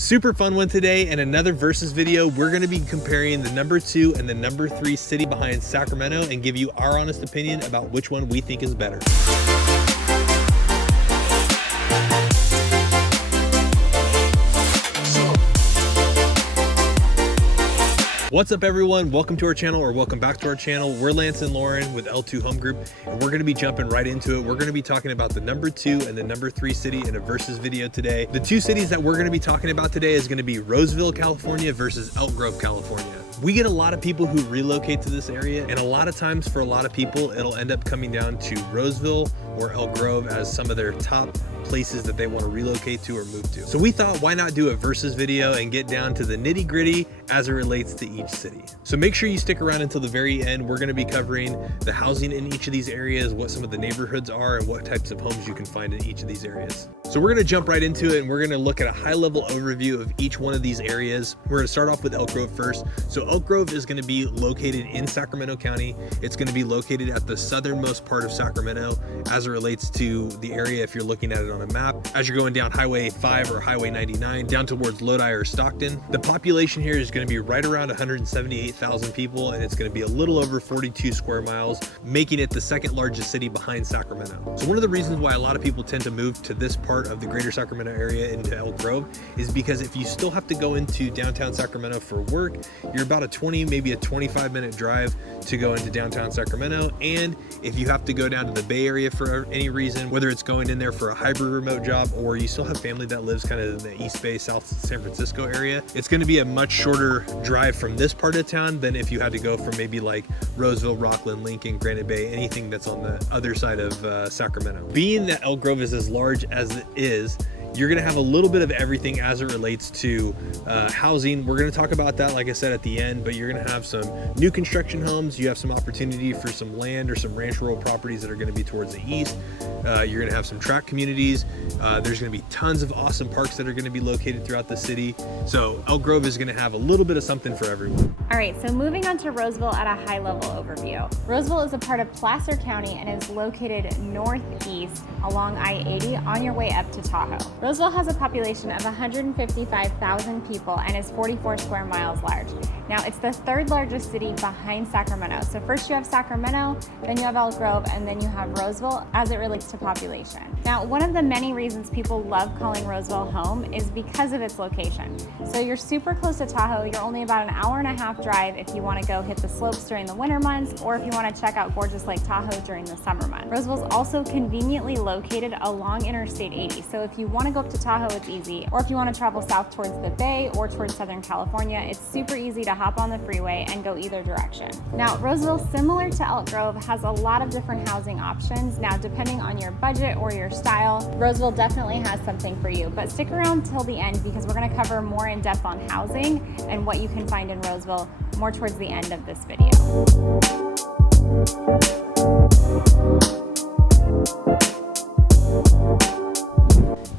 Super fun one today, and another versus video. We're going to be comparing the number 2 and the number 3 city behind Sacramento and give you our honest opinion about which one we think is better. What's up everyone, welcome to our channel, or welcome back to our channel. We're Lance and Lauren with L2 Home Group, and we're going to be jumping right into it. We're going to be talking about the number 2 and the number 3 city in a versus video today. The two cities that we're going to be talking about today is going to be Roseville, California versus Elk Grove, California. We get a lot of people who relocate to this area, and a lot of times for a lot of people, it'll end up coming down to Roseville or Elk Grove as some of their top places that they want to relocate to or move to. So we thought, why not do a versus video and get down to the nitty gritty as it relates to each city. So make sure you stick around until the very end. We're going to be covering the housing in each of these areas, what some of the neighborhoods are, and what types of homes you can find in each of these areas. So we're going to jump right into it, and we're going to look at a high level overview of each one of these areas. We're going to start off with Elk Grove first. So Elk Grove is going to be located in Sacramento County. It's going to be located at the southernmost part of Sacramento as it relates to the area if you're looking at it on a map. As you're going down Highway 5 or Highway 99 down towards Lodi or Stockton, the population here is going to be right around 178,000 people, and it's going to be a little over 42 square miles, making it the second largest city behind Sacramento. So one of the reasons why a lot of people tend to move to this part of the greater Sacramento area into Elk Grove is because if you still have to go into downtown Sacramento for work, you're about a 20, maybe a 25-minute drive to go into downtown Sacramento. And if you have to go down to the Bay Area for any reason, whether it's going in there for a hybrid remote job or you still have family that lives kind of in the East Bay, South San Francisco area, it's going to be a much shorter drive from this part of town than if you had to go from maybe like Roseville, Rockland, Lincoln, Granite Bay, anything that's on the other side of Sacramento. Being that Elk Grove is as large as it is, you're going to have a little bit of everything as it relates to housing. We're going to talk about that, like I said, at the end, but you're going to have some new construction homes. You have some opportunity for some land or some ranch rural properties that are going to be towards the east. You're going to have some tract communities. There's going to be tons of awesome parks that are going to be located throughout the city. So Elk Grove is going to have a little bit of something for everyone. All right, so moving on to Roseville at a high level overview. Roseville is a part of Placer County and is located northeast along I-80 on your way up to Tahoe. Roseville has a population of 155,000 people and is 44 square miles large. Now, it's the third largest city behind Sacramento. So first you have Sacramento, then you have Elk Grove, and then you have Roseville as it relates to population. Now, one of the many reasons people love calling Roseville home is because of its location. So you're super close to Tahoe. You're only about an hour and a half drive if you want to go hit the slopes during the winter months, or if you want to check out gorgeous Lake Tahoe during the summer months. Roseville is also conveniently located along Interstate 80. So if you want to go up to Tahoe, it's easy. Or if you want to travel south towards the Bay or towards Southern California, it's super easy to hop on the freeway and go either direction. Now, Roseville, similar to Elk Grove, has a lot of different housing options. Now, depending on your budget or your style, Roseville definitely has something for you. But stick around till the end because we're going to cover more in depth on housing and what you can find in Roseville more towards the end of this video.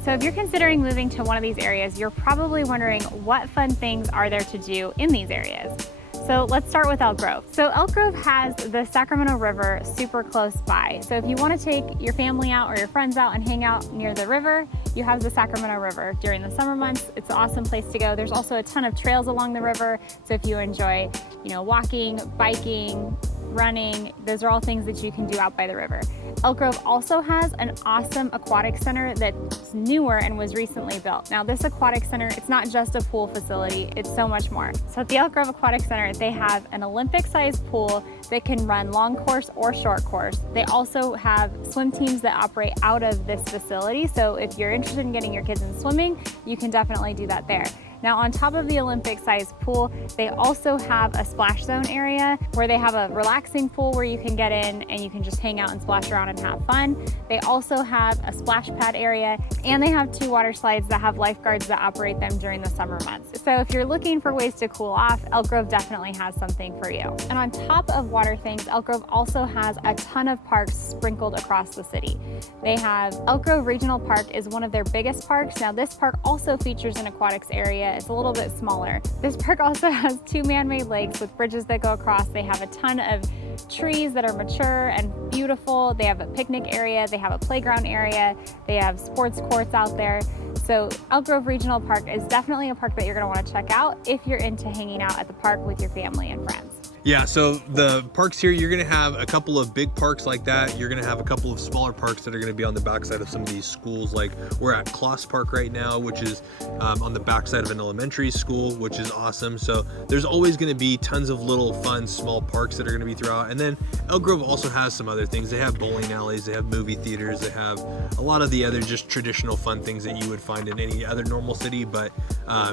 So if you're considering moving to one of these areas, you're probably wondering what fun things are there to do in these areas. So let's start with Elk Grove. So Elk Grove has the Sacramento River super close by. So if you want to take your family out or your friends out and hang out near the river, you have the Sacramento River during the summer months. It's an awesome place to go. There's also a ton of trails along the river. So if you enjoy, walking, biking, running, those are all things that you can do out by the river. Elk Grove also has an awesome aquatic center that's newer and was recently built. Now this aquatic center, it's not just a pool facility, it's so much more. So at the Elk Grove Aquatic Center, they have an Olympic-sized pool that can run long course or short course. They also have swim teams that operate out of this facility. So if you're interested in getting your kids in swimming, you can definitely do that there. Now on top of the Olympic-sized pool, they also have a splash zone area where they have a relaxing pool where you can get in and you can just hang out and splash around and have fun. They also have a splash pad area, and they have 2 water slides that have lifeguards that operate them during the summer months. So if you're looking for ways to cool off, Elk Grove definitely has something for you. And on top of water things, Elk Grove also has a ton of parks sprinkled across the city. They have Elk Grove Regional Park is one of their biggest parks. Now this park also features an aquatics area. It's a little bit smaller. This park also has 2 man-made lakes with bridges that go across. They have a ton of trees that are mature and beautiful. They have a picnic area. They have a playground area. They have sports courts out there. So So Elk Grove Regional Park is definitely a park that you're going to want to check out if you're into hanging out at the park with your family and friends. Yeah, so the parks here, you're gonna have a couple of big parks like that. You're gonna have a couple of smaller parks that are gonna be on the backside of some of these schools. Like we're at Kloss Park right now, which is on the backside of an elementary school, which is awesome. So there's always gonna be tons of little fun, small parks that are gonna be throughout. And then Elk Grove also has some other things. They have bowling alleys, they have movie theaters, they have a lot of the other just traditional fun things that you would find in any other normal city. But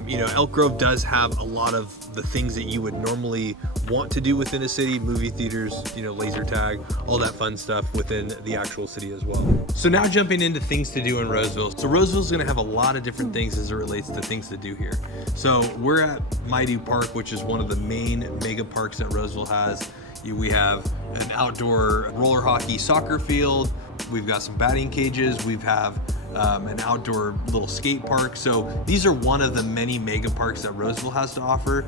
you know, Elk Grove does have a lot of the things that you would normally want to do within a city, movie theaters, you know, laser tag, all that fun stuff within the actual city as well. So now jumping into things to do in Roseville. So Roseville's gonna have a lot of different things as it relates to things to do here. So we're at Maidu Park, which is one of the main mega parks that Roseville has. We have an outdoor roller hockey soccer field. We've got some batting cages. We have an outdoor little skate park. So these are one of the many mega parks that Roseville has to offer.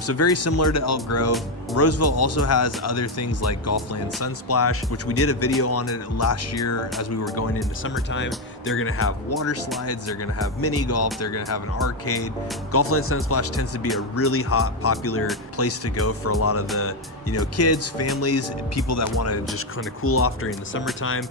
So very similar to Elk Grove. Roseville also has other things like Golfland Sunsplash, which we did a video on it last year as we were going into summertime. They're gonna have water slides, they're gonna have mini golf, they're gonna have an arcade. Golfland Sunsplash tends to be a really hot, popular place to go for a lot of the, you know, kids, families, people that wanna just kind of cool off during the summertime.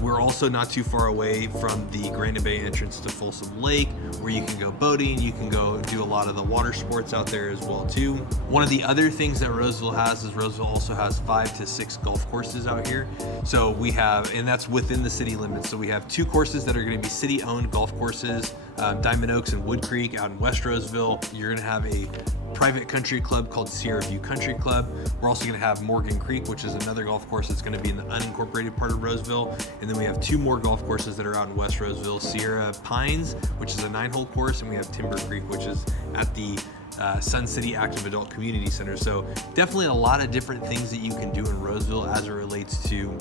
We're also not too far away from the Granite Bay entrance to Folsom Lake, where you can go boating, you can go do a lot of the water sports out there as well too. One of the other things that Roseville has is Roseville also has 5 to 6 golf courses out here. So we have, and that's within the city limits. So we have 2 courses that are going to be city owned golf courses, Diamond Oaks and Wood Creek out in West Roseville. You're going to have a private country club called Sierra View Country Club. We're also going to have Morgan Creek, which is another golf course that's going to be in the unincorporated part of Roseville. And then we have 2 more golf courses that are out in West Roseville, Sierra Pines, which is a 9-hole course, and we have Timber Creek, which is at the Sun City Active Adult Community Center. So definitely a lot of different things that you can do in Roseville as it relates to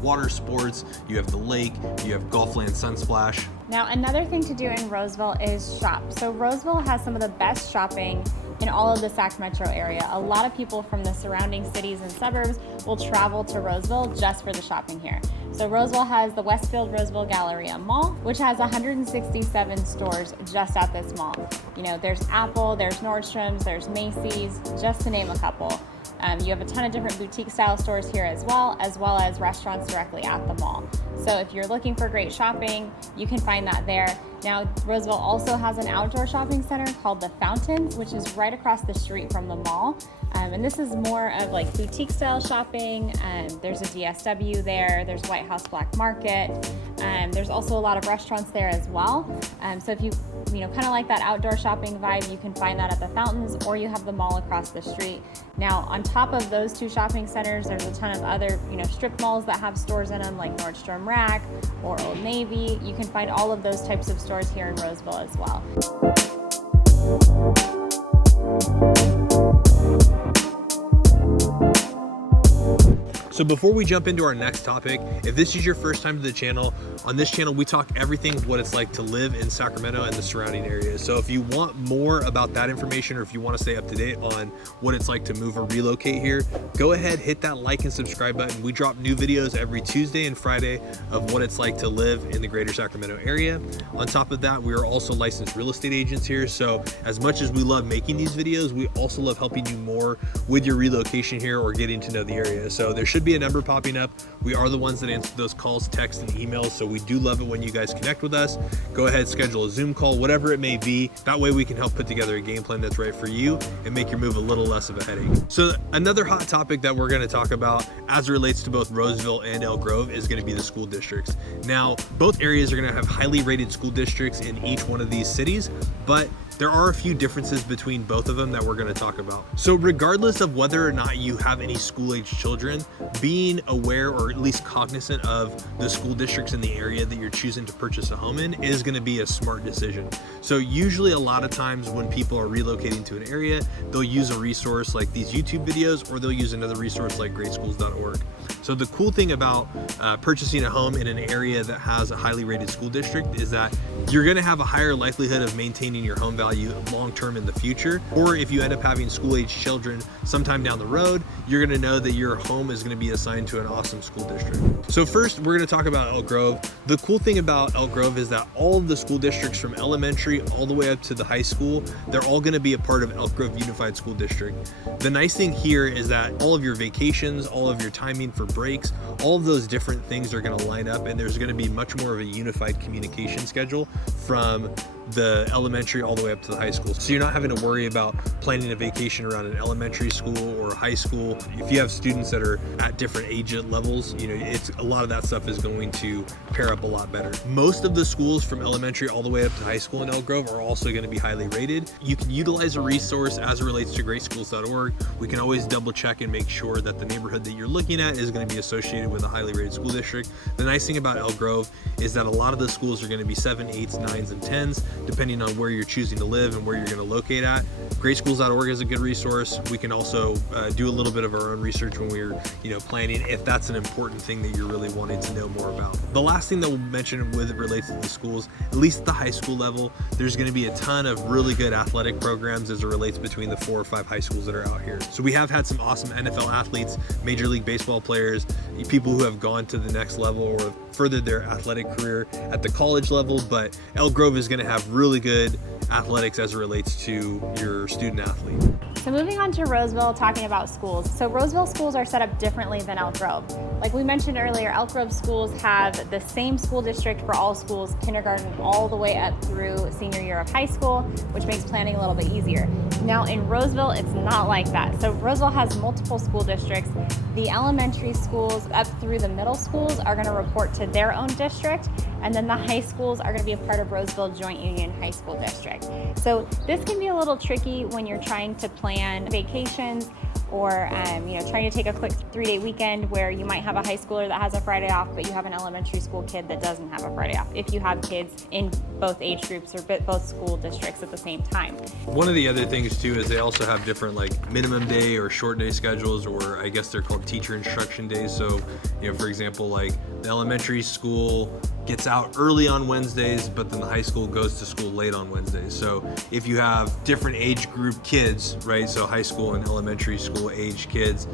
water sports. You have the lake, you have Golfland Sunsplash. Now, another thing to do in Roseville is shop. So Roseville has some of the best shopping in all of the Sacramento area. A lot of people from the surrounding cities and suburbs will travel to Roseville just for the shopping here. So Roseville has the Westfield Roseville Galleria Mall, which has 167 stores just at this mall. You know, there's Apple, there's Nordstrom's, there's Macy's, just to name a couple. You have a ton of different boutique style stores here as well as restaurants directly at the mall. So if you're looking for great shopping, you can find that there. Now, Roseville also has an outdoor shopping center called The Fountain, which is right across the street from the mall. And this is more of like boutique style shopping. There's a DSW there, there's White House Black Market. There's also a lot of restaurants there as well. So if you kind of like that outdoor shopping vibe, you can find that at the Fountains, or you have the mall across the street. Now, on top of those 2 shopping centers, there's a ton of other, strip malls that have stores in them, like Nordstrom Rack or Old Navy. You can find all of those types of stores here in Roseville as well. So before we jump into our next topic, if this is your first time to the channel, on this channel we talk everything what it's like to live in Sacramento and the surrounding areas. So if you want more about that information, or if you want to stay up to date on what it's like to move or relocate here, go ahead, hit that like and subscribe button. We drop new videos every Tuesday and Friday of what it's like to live in the greater Sacramento area. On top of that, we are also licensed real estate agents here. So as much as we love making these videos, we also love helping you more with your relocation here or getting to know the area. So there should be a number popping up. We are the ones that answer those calls, texts, and emails. So we do love it when you guys connect with us. Go ahead, schedule a Zoom call, whatever it may be. That way we can help put together a game plan that's right for you and make your move a little less of a headache. So another hot topic that we're going to talk about as it relates to both Roseville and Elk Grove is going to be the school districts. Now, both areas are going to have highly rated school districts in each one of these cities, but there are a few differences between both of them that we're going to talk about. So regardless of whether or not you have any school-age children, being aware or at least cognizant of the school districts in the area that you're choosing to purchase a home in is going to be a smart decision. So usually a lot of times when people are relocating to an area, they'll use a resource like these YouTube videos, or they'll use another resource like greatschools.org. So the cool thing about purchasing a home in an area that has a highly rated school district is that you're going to have a higher likelihood of maintaining your home value value long-term in the future. Or if you end up having school-age children sometime down the road, you're gonna know that your home is gonna be assigned to an awesome school district. So first, we're gonna talk about Elk Grove. The cool thing about Elk Grove is that all of the school districts from elementary all the way up to the high school, they're all gonna be a part of Elk Grove Unified School District. The nice thing here is that all of your vacations, all of your timing for breaks, all of those different things are gonna line up, and there's gonna be much more of a unified communication schedule from the elementary all the way up to the high school. So you're not having to worry about planning a vacation around an elementary school or high school. If you have students that are at different age levels, you know, it's a lot of that stuff is going to pair up a lot better. Most of the schools from elementary all the way up to high school in Elk Grove are also going to be highly rated. You can utilize a resource as it relates to greatschools.org. We can always double check and make sure that the neighborhood that you're looking at is going to be associated with a highly rated school district. The nice thing about Elk Grove is that a lot of the schools are going to be 7, 8s, 9s, and 10s, depending on where you're choosing to live and where you're going to locate at. Greatschools.org is a good resource. We can also do a little bit of our own research when we're, planning, if that's an important thing that you're really wanting to know more about. The last thing that we'll mention with it relates to the schools, at least at the high school level, there's going to be a ton of really good athletic programs as it relates between the 4 or 5 high schools that are out here. So we have had some awesome NFL athletes, Major League Baseball players, people who have gone to the next level or furthered their athletic career at the college level, but Elk Grove is going to have really good athletics as it relates to your student athlete. So moving on to Roseville, talking about schools. So Roseville schools are set up differently than Elk Grove. Like we mentioned earlier, Elk Grove schools have the same school district for all schools, kindergarten all the way up through senior year of high school, which makes planning a little bit easier. Now in Roseville, it's not like that. So Roseville has multiple school districts. The elementary schools up through the middle schools are going to report to their own district, and then the high schools are going to be a part of Roseville Joint Union High School District. So this can be a little tricky when you're trying to plan vacations or trying to take a quick 3-day weekend where you might have a high schooler that has a Friday off, but you have an elementary school kid that doesn't have a Friday off, if you have kids in both age groups or both school districts at the same time. One of the other things too is they also have different minimum day or short day schedules, or I guess they're called teacher instruction days. So for example, the elementary school gets out early on Wednesdays, but then the high school goes to school late on Wednesdays. So if you have different age group kids, right, so high school and elementary school age kids,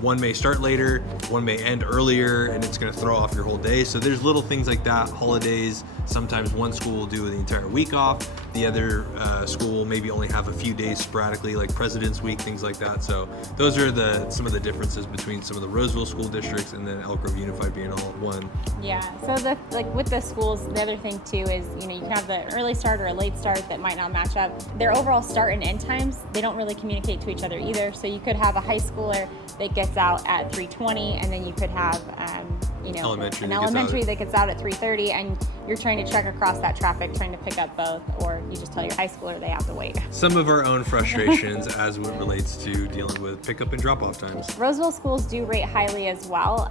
one may start later, one may end earlier, and it's going to throw off your whole day. So there's little things like that. Holidays, sometimes one school will do the entire week off, the other school will maybe only have a few days sporadically, like President's Week, things like that. So those are some of the differences between some of the Roseville school districts and then Elk Grove Unified being all one. Yeah, so with the schools, the other thing too is you can have the early start or a late start that might not match up. Their overall start and end times, they don't really communicate to each other either. So you could have a high schooler that gets out at 3:20, and then you could have an elementary that gets out at 3:30, and you're trying to trek across that traffic trying to pick up both, or you just tell your high schooler they have to wait. Some of our own frustrations as it relates to dealing with pickup and drop-off times. Roseville schools do rate highly as well.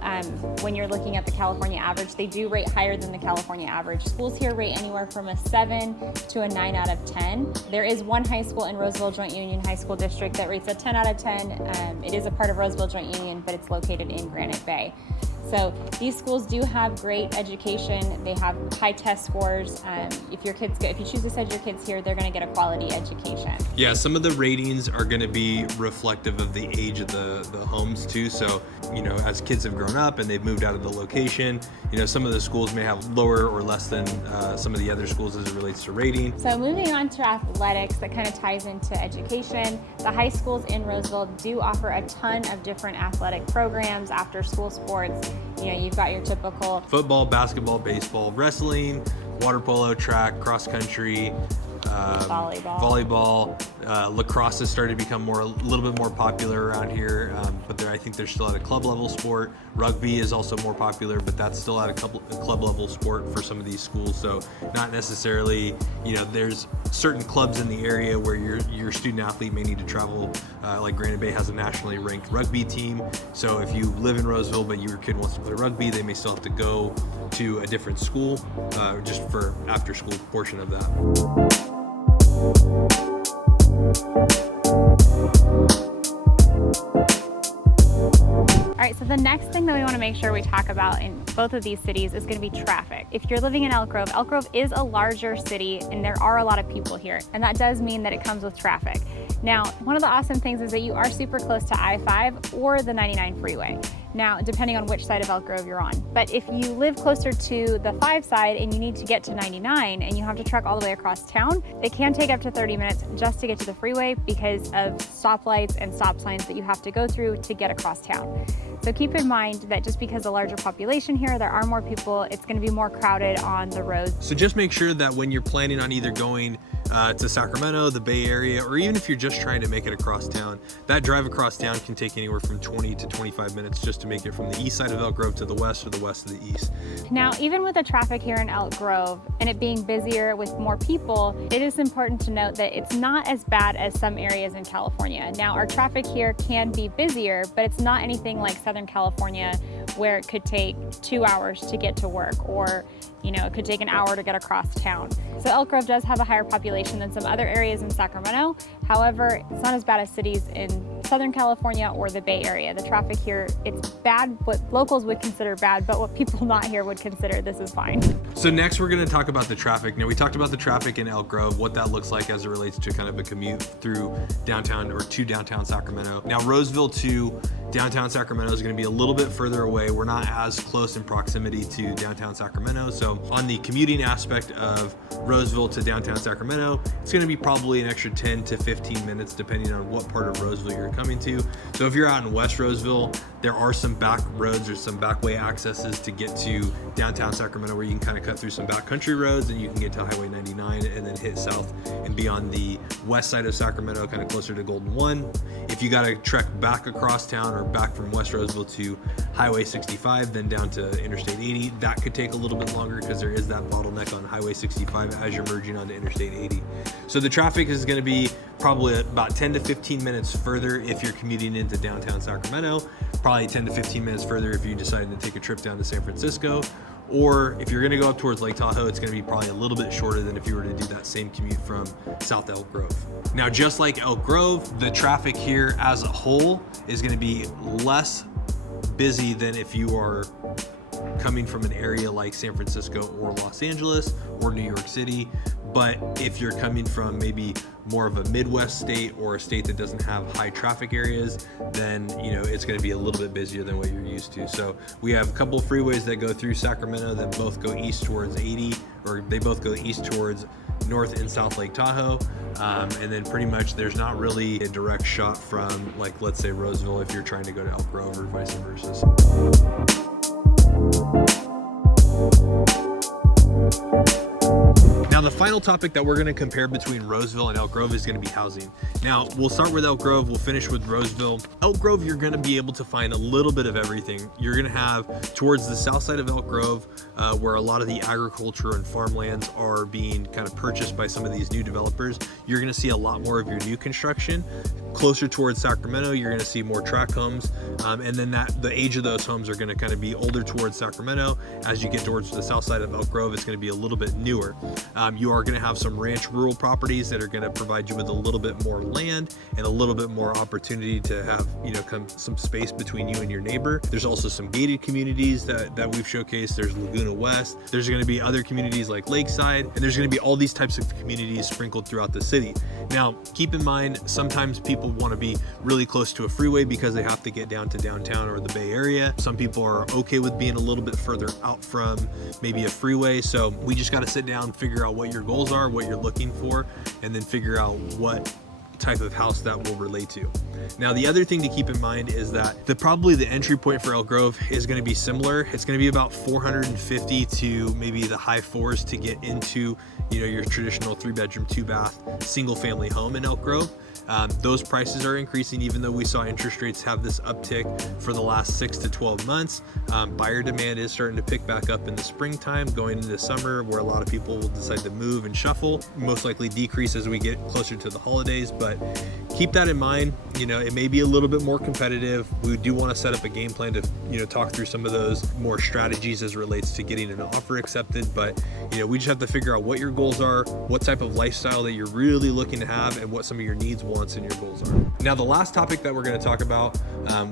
When you're looking at the California average, they do rate higher than the California average. Schools here rate anywhere from a 7 to a 9 out of 10. There is one high school in Roseville Joint Union High School District that rates a 10 out of 10. It is a part of Roseville Joint Union, but it's located in Granite Bay. So these schools do have great education. They have high test scores. If you choose to send your kids here, they're going to get a quality education. Yeah, some of the ratings are going to be reflective of the age of the homes too. So, as kids have grown up and they've moved out of the location, some of the schools may have lower or less than some of the other schools as it relates to rating. So moving on to athletics, that kind of ties into education. The high schools in Roseville do offer a ton of different athletic programs, after school sports. You've got your typical football, basketball, baseball, wrestling, water polo, track, cross country, volleyball. Lacrosse has started to become a little bit more popular around here, but I think they're still at a club level sport. Rugby is also more popular, but that's still at a club level sport for some of these schools. So not necessarily, there's certain clubs in the area where your student athlete may need to travel. Like Granite Bay has a nationally ranked rugby team. So if you live in Roseville, but your kid wants to play rugby, they may still have to go to a different school, just for after school portion of that. All right, so the next thing that we want to make sure we talk about in both of these cities is going to be traffic. If you're living in Elk Grove is a larger city and there are a lot of people here, and that does mean that it comes with traffic. Now, one of the awesome things is that you are super close to I-5 or the 99 freeway. Now, depending on which side of Elk Grove you're on. But if you live closer to the 5 side and you need to get to 99 and you have to truck all the way across town, it can take up to 30 minutes just to get to the freeway because of stoplights and stop signs that you have to go through to get across town. So keep in mind that just because a larger population here, there are more people, it's going to be more crowded on the roads. So just make sure that when you're planning on either going to Sacramento, the Bay Area, or even if you're just trying to make it across town, that drive across town can take anywhere from 20 to 25 minutes just to make it from the east side of Elk Grove to the west or the west to the east. Now, even with the traffic here in Elk Grove and it being busier with more people, it is important to note that it's not as bad as some areas in California. Now, our traffic here can be busier, but it's not anything like Southern California where it could take 2 hours to get to work, or it could take an hour to get across town. So Elk Grove does have a higher population than some other areas in Sacramento. However, it's not as bad as cities in Southern California or the Bay Area. The traffic here, it's bad, what locals would consider bad, but what people not here would consider this is fine. So next we're going to talk about the traffic. Now, we talked about the traffic in Elk Grove, what that looks like as it relates to kind of a commute through downtown or to downtown Sacramento. Now, Roseville to downtown Sacramento is going to be a little bit further away. We're not as close in proximity to downtown Sacramento. So on the commuting aspect of Roseville to downtown Sacramento, it's going to be probably an extra 10 to 15 minutes depending on what part of Roseville you're coming to. So if you're out in West Roseville, there are some back roads or some back way accesses to get to downtown Sacramento where you can kind of cut through some backcountry roads and you can get to Highway 99 and then hit south and be on the west side of Sacramento, kind of closer to Golden 1. If you got to trek back across town or back from West Roseville to Highway 65, then down to Interstate 80, that could take a little bit longer because there is that bottleneck on Highway 65 as you're merging onto Interstate 80. So the traffic is going to be probably about 10 to 15 minutes further if you're commuting into downtown Sacramento, probably 10 to 15 minutes further if you decide to take a trip down to San Francisco, or if you're going to go up towards Lake Tahoe, it's going to be probably a little bit shorter than if you were to do that same commute from South Elk Grove. Now, just like Elk Grove, the traffic here as a whole is going to be less busy than if you are coming from an area like San Francisco or Los Angeles or New York City. But if you're coming from maybe more of a Midwest state or a state that doesn't have high traffic areas, then it's going to be a little bit busier than what you're used to. So we have a couple of freeways that go through Sacramento that both go east towards 80, or they both go east towards North and South Lake Tahoe. And then pretty much there's not really a direct shot from, like, let's say Roseville if you're trying to go to Elk Grove or vice versa. Now, the final topic that we're going to compare between Roseville and Elk Grove is going to be housing. Now, we'll start with Elk Grove, we'll finish with Roseville. Elk Grove, you're going to be able to find a little bit of everything. You're going to have towards the south side of Elk Grove, where a lot of the agriculture and farmlands are being kind of purchased by some of these new developers. You're going to see a lot more of your new construction. Closer towards Sacramento, you're going to see more tract homes, and then the age of those homes are going to kind of be older towards Sacramento. As you get towards the south side of Elk Grove, it's going to be a little bit newer. You are going to have some ranch rural properties that are going to provide you with a little bit more land and a little bit more opportunity to have some space between you and your neighbor. There's also some gated communities that we've showcased. There's Laguna West. There's going to be other communities like Lakeside, and there's going to be all these types of communities sprinkled throughout the city. Now, keep in mind, sometimes people want to be really close to a freeway because they have to get down to downtown or the Bay Area. Some people are okay with being a little bit further out from maybe a freeway. So we just got to sit down, figure out what your goals are, what you're looking for, and then figure out what type of house that will relate to. Now, the other thing to keep in mind is that probably the entry point for Elk Grove is going to be similar. It's going to be about $450 to maybe the high $4s to get into your traditional 3-bedroom, 2-bath, single-family home in Elk Grove. Those prices are increasing, even though we saw interest rates have this uptick for the last 6 to 12 months. Buyer demand is starting to pick back up in the springtime, going into summer, where a lot of people will decide to move and shuffle, most likely decrease as we get closer to the holidays. But keep that in mind. You know, it may be a little bit more competitive. We do want to set up a game plan to, you know, talk through some of those more strategies as it relates to getting an offer accepted. But, you know, we just have to figure out what your goals are, what type of lifestyle that you're really looking to have, and what some of your needs, wants, and your goals are. Now, the last topic that we're going to talk about,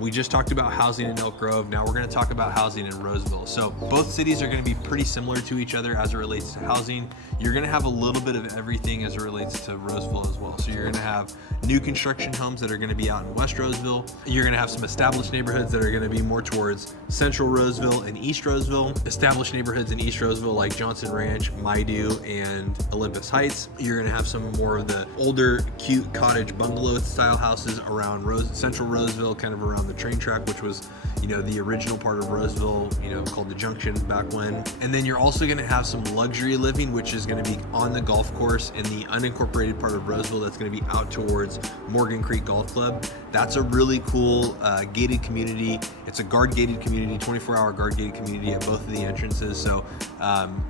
we just talked about housing in Elk Grove. Now we're going to talk about housing in Roseville. So both cities are going to be pretty similar to each other as it relates to housing. You're going to have a little bit of everything as it relates to Roseville as well. So you're going to have new construction homes that are going to be out in West Roseville. You're going to have some established neighborhoods that are going to be more towards Central Roseville and East Roseville. Established neighborhoods in East Roseville like Johnson Ranch, Maidu, and Olympus Heights. You're going to have some more of the older, cute cottage bungalow style houses around Central Roseville, kind of around the train track, which was, you know, the original part of Roseville, you know, called the Junction back when. And then you're also going to have some luxury living, which is going to be on the golf course in the unincorporated part of Roseville. That's going to be out towards Morgan Creek Golf Club. That's a really cool gated community. It's a guard gated community, 24-hour guard gated community at both of the entrances. So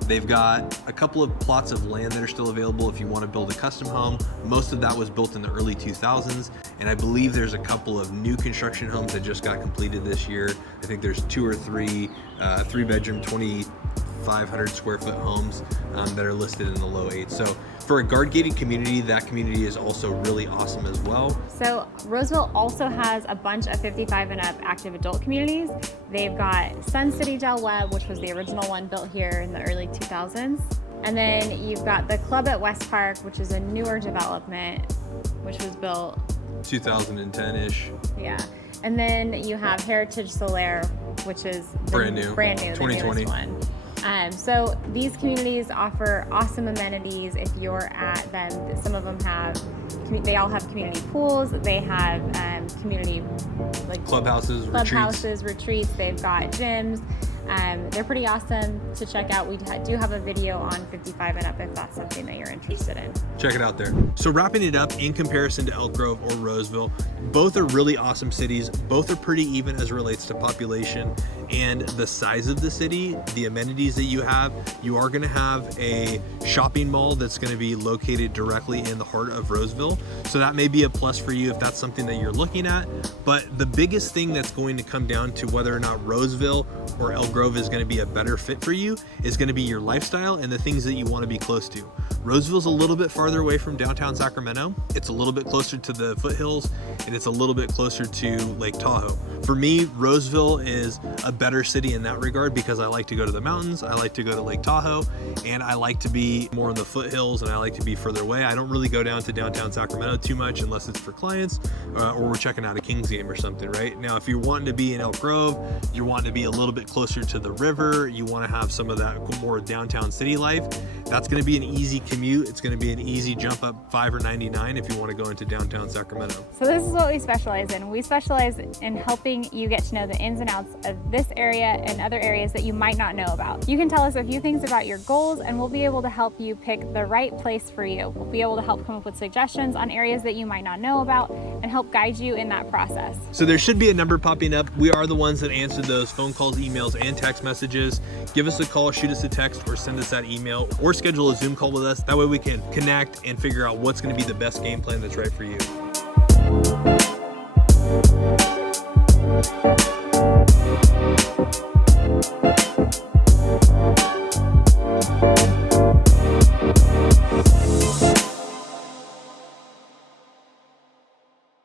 they've got a couple of plots of land that are still available if you want to build a custom home. Most of that was built in the early 2000s. And I believe there's a couple of new construction homes that just got completed this year. I think there's 2 or 3 3-bedroom, 2,500 square foot homes that are listed in the low 8. So for a guard gated community, that community is also really awesome as well. So Roseville also has a bunch of 55 and up active adult communities. They've got Sun City Del Webb, which was the original one built here in the early 2000s. And then you've got the Club at West Park, which is a newer development, which was built 2010-ish. Yeah. And then you have Heritage Solaire, which is brand new, 2020 one. So these communities offer awesome amenities if you're at them. Some of them they all have community pools. They have community like clubhouses, retreats. They've got gyms. They're pretty awesome to check out. We do have a video on 55 and up if that's something that you're interested in. Check it out there. So wrapping it up, in comparison to Elk Grove or Roseville, both are really awesome cities. Both are pretty even as it relates to population and the size of the city, the amenities that you have. You are going to have a shopping mall that's going to be located directly in the heart of Roseville. So that may be a plus for you if that's something that you're looking at. But the biggest thing that's going to come down to whether or not Roseville or Elk Grove is going to be a better fit for you is going to be your lifestyle and the things that you want to be close to. Roseville's a little bit farther away from downtown Sacramento. It's a little bit closer to the foothills, and it's a little bit closer to Lake Tahoe. For me, Roseville is a better city in that regard because I like to go to the mountains, I like to go to Lake Tahoe, and I like to be more in the foothills, and I like to be further away. I don't really go down to downtown Sacramento too much unless it's for clients or we're checking out a Kings game or something, right? Now, if you're wanting to be in Elk Grove, you're wanting to be a little bit closer to the river, you want to have some of that more downtown city life, that's going to be an easy commute. It's going to be an easy jump up $5 or $99 if you want to go into downtown Sacramento. So this is what we specialize in. We specialize in helping you get to know the ins and outs of this area and other areas that you might not know about. You can tell us a few things about your goals and we'll be able to help you pick the right place for you. We'll be able to help come up with suggestions on areas that you might not know about and help guide you in that process. So there should be a number popping up. We are the ones that answer those phone calls, emails, and text messages. Give us a call, shoot us a text, or send us that email, or schedule a Zoom call with us. That way we can connect and figure out what's going to be the best game plan that's right for you.